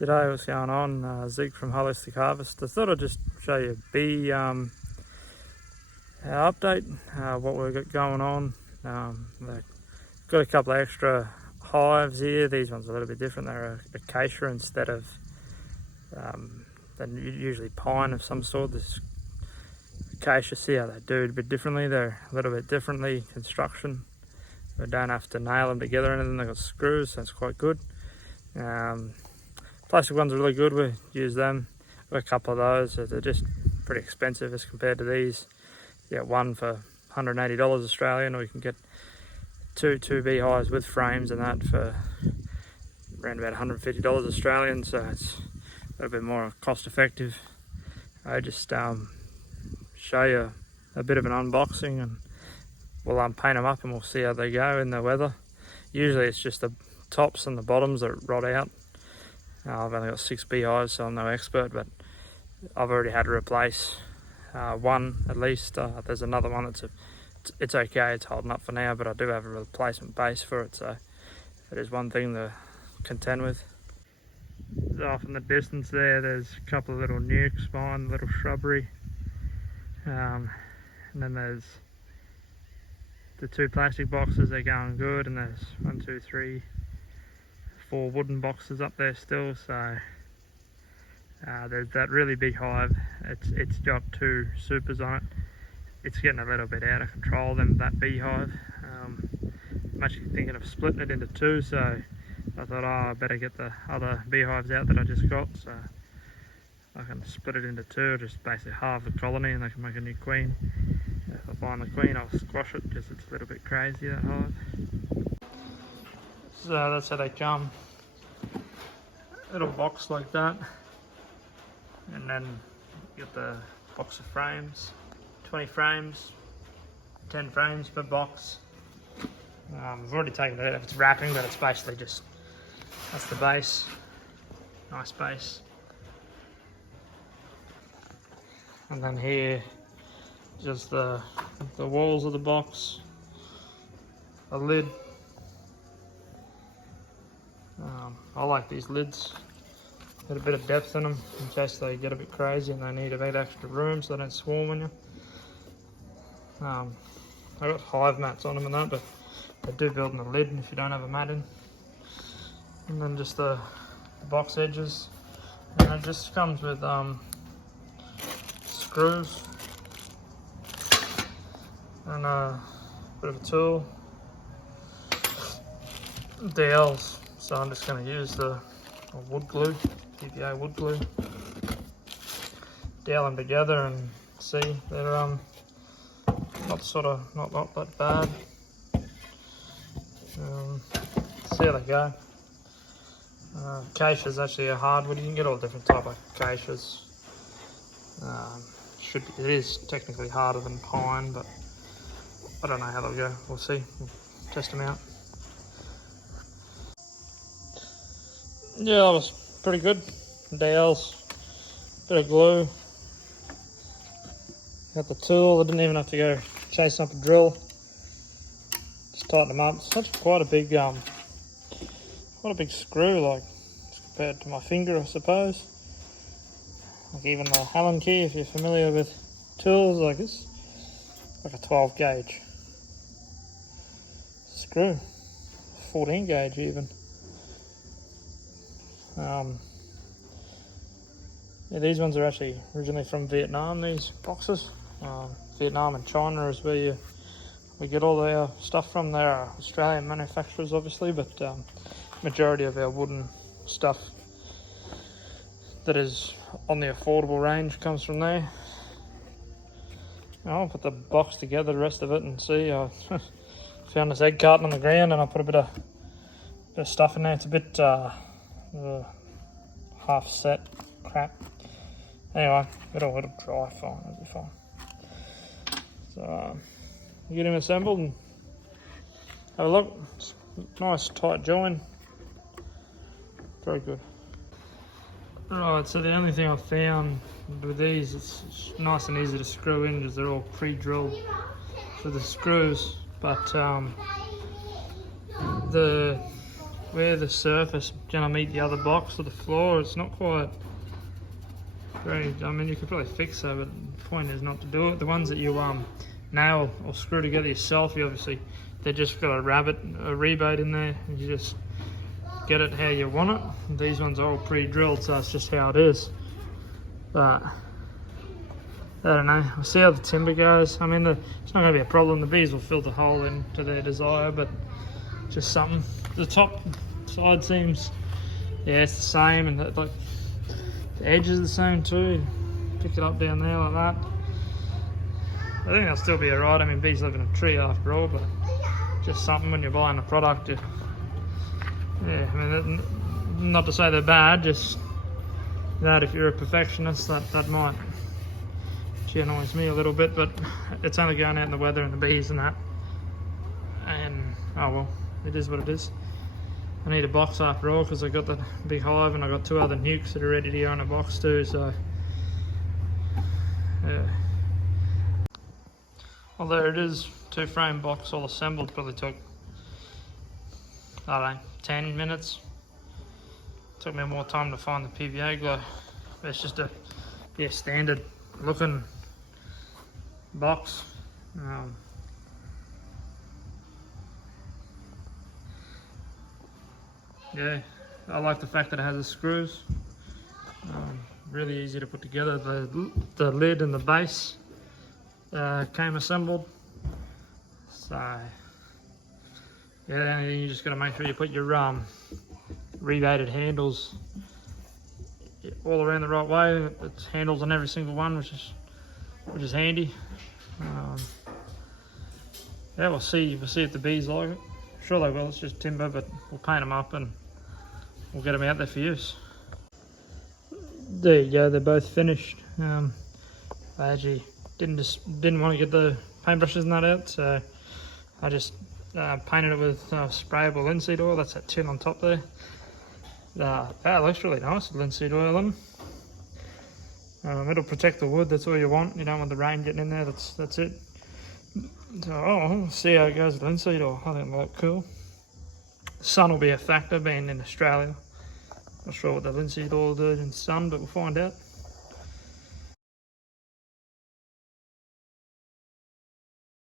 G'day, what's going on? Zeke from Holistic Harvest. I thought I'd just show you a bee our update, what we've got going on. They've got a couple of extra hives here. These ones are a little bit different. They're acacia instead of than usually pine of some sort. This acacia, see how they do it a bit differently. They're a little bit differently construction. We don't have to nail them together or anything. They've got screws, so it's quite good. Plastic ones are really good. We use them. We've got a couple of those. So they're just pretty expensive as compared to these. You get one for $180 Australian, or you can get two beehives with frames and that for around about $150 Australian. So it's a little bit more cost effective. I just show you a bit of an unboxing, and we'll paint them up and we'll see how they go in the weather. Usually it's just the tops and the bottoms that rot out. I've only got 6 beehives, so I'm no expert, but I've already had to replace one at least. There's another one that's it's okay, it's holding up for now, but I do have a replacement base for it, so it is one thing to contend with. Off in the distance there's a couple of little nukes behind the little shrubbery, and then there's the 2 plastic boxes. They're going good, and there's 1, 2, 3, 4 wooden boxes up there still. So there's that really big hive. It's got 2 supers on it. It's getting a little bit out of control, that beehive. I'm actually thinking of splitting it into 2, so I thought, I better get the other beehives out that I just got, so I can split it into 2, just basically halve the colony, and they can make a new queen. If I find the queen, I'll squash it because it's a little bit crazy, that hive. So that's how they come. Little box like that, and then you get the box of frames. 20 frames, 10 frames per box. I've already taken it out. It's wrapping, but it's basically just, that's the base. Nice base. And then here, just the walls of the box, a lid. I like these lids, get a bit of depth in them in case they get a bit crazy and they need a bit extra room so they don't swarm on you. I got hive mats on them and that, but they do build in the lid if you don't have a mat in. And then just the box edges, and it just comes with screws and a bit of a tool, DLs. So I'm just going to use the wood glue, PVA wood glue, DL them together and see. They're not that bad. See how they go. Acacia is actually a hardwood. You can get all different type of acacias. It is technically harder than pine, but I don't know how they'll go. We'll see. We'll test them out. Yeah, that was pretty good. DLs, bit of glue. Got the tool. I didn't even have to go chase up a drill. Just tighten them up. It's actually quite a big screw, like compared to my finger, I suppose. Like even the Allen key, if you're familiar with tools, like it's like a 12 gauge screw, 14 gauge even. Yeah, these ones are actually originally from Vietnam, these boxes. Vietnam and China is where we get all our stuff from. They are Australian manufacturers, obviously, but majority of our wooden stuff that is on the affordable range comes from there. I'll put the box together, the rest of it, and see. I found this egg carton on the ground, and I put a bit of stuff in there. It's a bit half set crap. Anyway, it'll dry fine, it'll be fine. So get him assembled and have a look. It's a nice tight join. Very good. Right, so the only thing I found with these, it's nice and easy to screw in because they're all pre-drilled for the screws, but the where the surface gonna meet the other box or the floor, it's not quite very, I mean, you could probably fix that, but the point is not to do it. The ones that you nail or screw together yourself, you obviously, they just got a rebate in there, and you just get it how you want it. And these ones are all pre-drilled, so that's just how it is. But I don't know, we'll see how the timber goes. I mean, it's not going to be a problem. The bees will fill the hole in to their desire, but just something. The top side seems, yeah, it's the same, and like the edges are the same too. Pick it up down there like that. I think they'll still be alright. I mean, bees live in a tree after all, but just something when you're buying a product. Yeah, I mean, not to say they're bad, just that if you're a perfectionist, that might annoys me a little bit, but it's only going out in the weather and the bees and that. And oh well, it is what it is. I need a box after all because I got the big hive and I got 2 other nukes that are ready to go in a box too. So yeah. Well, there it is, 2-frame box all assembled. Probably took, I don't know, 10 minutes. Took me more time to find the PVA glue. It's just a standard looking box. Yeah, I like the fact that it has the screws. Really easy to put together. The lid and the base came assembled. So yeah, and you just got to make sure you put your rebated handles all around the right way. It's handles on every single one, which is handy. Yeah, we'll see if the bees like it. Sure they will. It's just timber, but we'll paint them up and we'll get them out there for use. There you go. They're both finished. I actually didn't want to get the paintbrushes and that out, so I just painted it with sprayable linseed oil. That's that tin on top there. That looks really nice with linseed oil in. It'll protect the wood. That's all you want. You don't want the rain getting in there. That's it. So we'll see how it goes with linseed oil. I think it'll look cool. The sun will be a factor being in Australia. Not sure what the linseed oil will do in the sun, but we'll find out.